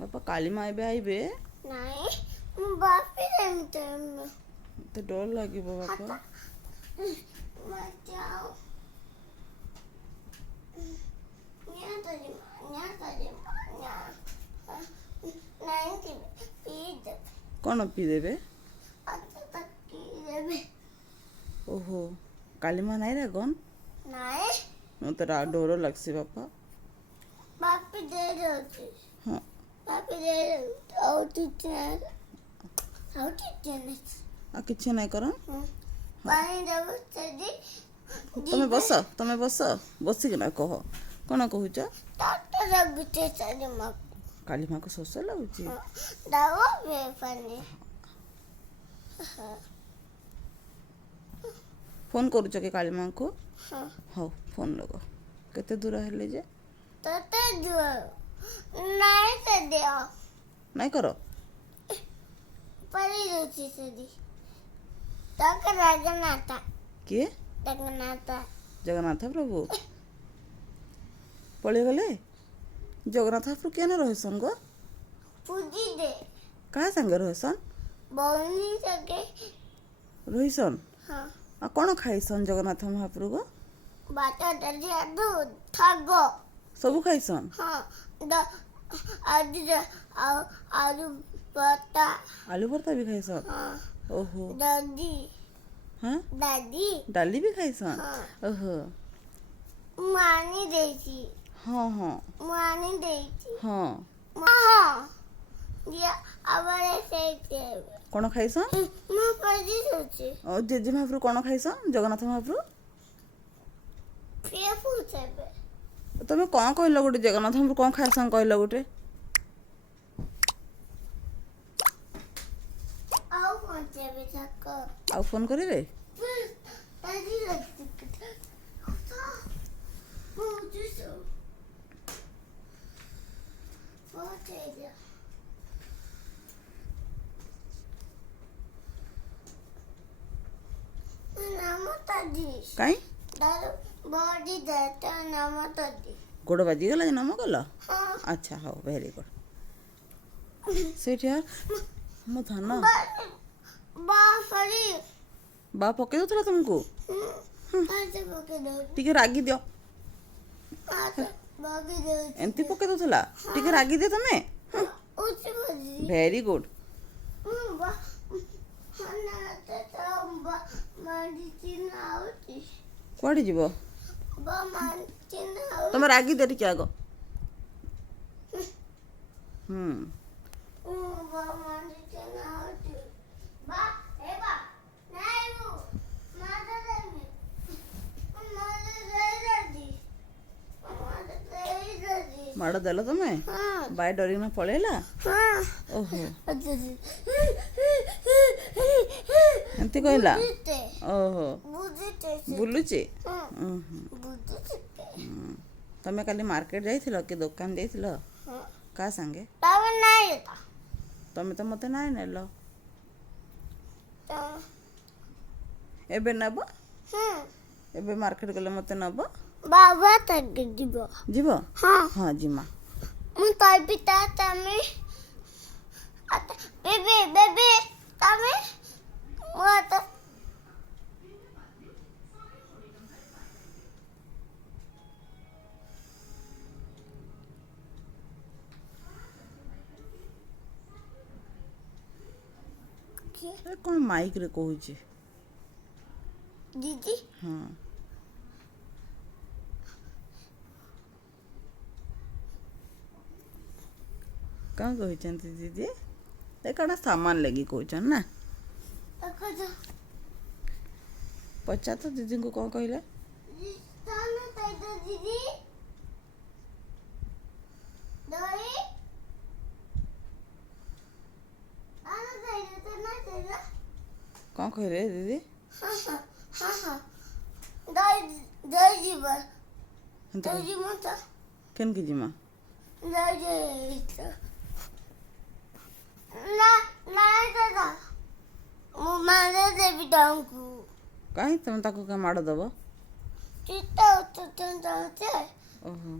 ବାପା କାଲି ମା ଏବେ ଆଇବେ? ନାଇଁ ମୁଁ ବାପି ଯେମିତି ମତେ ଡର ଲାଗିବ ବାପା। କ'ଣ ପିଇଦେବେ? ଓହୋ କାଲି ମା ନାଇଁ ରାଗନ୍? ନାଇଁ ମତେ ଡର ଲାଗ୍ସି ବାପା। ବାପି ଦେଇଦେଉଛି। ହଁ ବାପି ଦେଇଦେଉଛି ଆଉ କିଛି କିଛି ନାଇଁ କର। ପାଣି ଦେବୁ ସେଠି ତମେ ବସ ବସିକିନା କହ କ'ଣ କହୁଛ? ଟାଟା ଲାଗୁଛି ସେଠି କାଲି ମାକୁ ଶୋଷ ଲାଗୁଛି? ଦବ ପାଣି। ଫୋନ୍ କରୁଛ କି କାଳି ମାଙ୍କୁ? ହଁ ହଉ ଫୋନ୍ ଲଗ। କେତେ ଦୂର ହେଲେ ଯେ? ତତେ ନାଇଁ ସେ ଦିଅ ନାଇଁ କର। ପରି ଦଉଛି ସେଠି ତାଙ୍କ ଜଗନ୍ନାଥ। କିଏ? ଜଗନ୍ନାଥ ପ୍ରଭୁ ପଳେଇଗଲେ? ଜଗନ୍ନାଥ ପ୍ରଭୁ କେନ ରହେସନ୍ ଗୋ? ପୂଜି ଦେ କାହା ସାଙ୍ଗେ ରହେସନ୍? ବଉନି ସାଙ୍ଗେ ରହିସନ୍? ହଁ ଆଉ କ'ଣ ଖାଇସନ୍ ଜଗନ୍ନାଥ ମହାପ୍ରଭୁ? ଭାତ ଡାଲି ଆଳୁ ଶାଗ ସବୁ ଖାଇସନ୍? ହଁ ଆଳୁ ଭର୍ତ୍ତା। ଆଲୁ ଭର୍ତ୍ତା ବି ଖାଇସନ୍? ହଁ ଓହୋ ହଁ ଡାଲି ଡାଲି ବି ଖାଇସନ୍? ହଁ ଓହୋ ମୁଁ ଆଣି ଦେଇଛି। ହଁ ହଁ ମୁଁ ଆଣି ଦେଇଛି। ହଁ କ'ଣ ଖାଇସନ୍? ମୁଁ ପରି ଦଉଛି ଜେଜେ ମହାପ୍ରଭୁ କ'ଣ ଖାଇସନ୍? ଜଗନ୍ନାଥ ମହାପ୍ରଭୁ ତମେ କ'ଣ କହିଲ ଗୋଟେ? ଜଗନ୍ନାଥ ମହାପ୍ରଭୁ କ'ଣ ଖାଇସନ୍ କହିଲ ଗୋଟେ? ଆଉ ଫୋନ୍ କରିବେ? କାଇଁ ଗୋଡ଼ ବାଜିଗଲା ଯେ ନାମ କଲ? ଆଚ୍ଛା ହଉ ଭେରି ଗୁଡ୍। ସେଇଠି ମୋ ଧାନ ବା ପକେଇ ଦଉଥିଲା ତୁମକୁ? ଟିକେ ରାଗି ଦିଅ। ଏମିତି ପକେଇ ଦଉଥିଲା? ଟିକେ ରାଗି ଦିଅ ତମେ। Very good. କୁଆଡ଼େ ଯିବ? ତମେ ରାଗି ଦିଅ ଟିକେ ଆଗ। ମାଡ଼ ଦେଲ ତମେ? ବାଇ ଡରିକିନା ପଳେଇଲା? ଓହୋ ଏମିତି କହିଲା? ଓହୋ ବୁଲୁଛି? ତମେ କାଲି ମାର୍କେଟ ଯାଇଥିଲ କି ଦୋକାନ ଯାଇଥିଲ? କାହା ସାଙ୍ଗେ? ତମେ ତ ମତେ ନାଇଁ ନେଲ। ଏବେ ନେବ? ଏବେ ମାର୍କେଟ ଗଲେ ମତେ ନେବ? ବାବା ତାଙ୍କେ ଯିବ। ହଁ ଯିମା। ମୁଁ କହିବି ତମେ ବେବି ତମେ କ'ଣ ମାଇକରେ କହୁଛି? ଦିଦି ହଁ କ'ଣ କହିଛନ୍ତି ଦିଦି? ଏ କ'ଣ ସାମାନ ଲାଗି କହୁଛନ୍ ନା? ପଚାର ତ ଦିଦିଙ୍କୁ କ'ଣ କହିଲେ? କ'ଣ କହିଲେ ଦିଦି? କେନ୍କି ଯିମା? ମୁଁ ମାଡ଼ ଦେବି ତାଙ୍କୁ। କାହିଁ ତମେ ତାକୁ ମାଡ଼ ଦେବ? ଚିତା ଓହୋ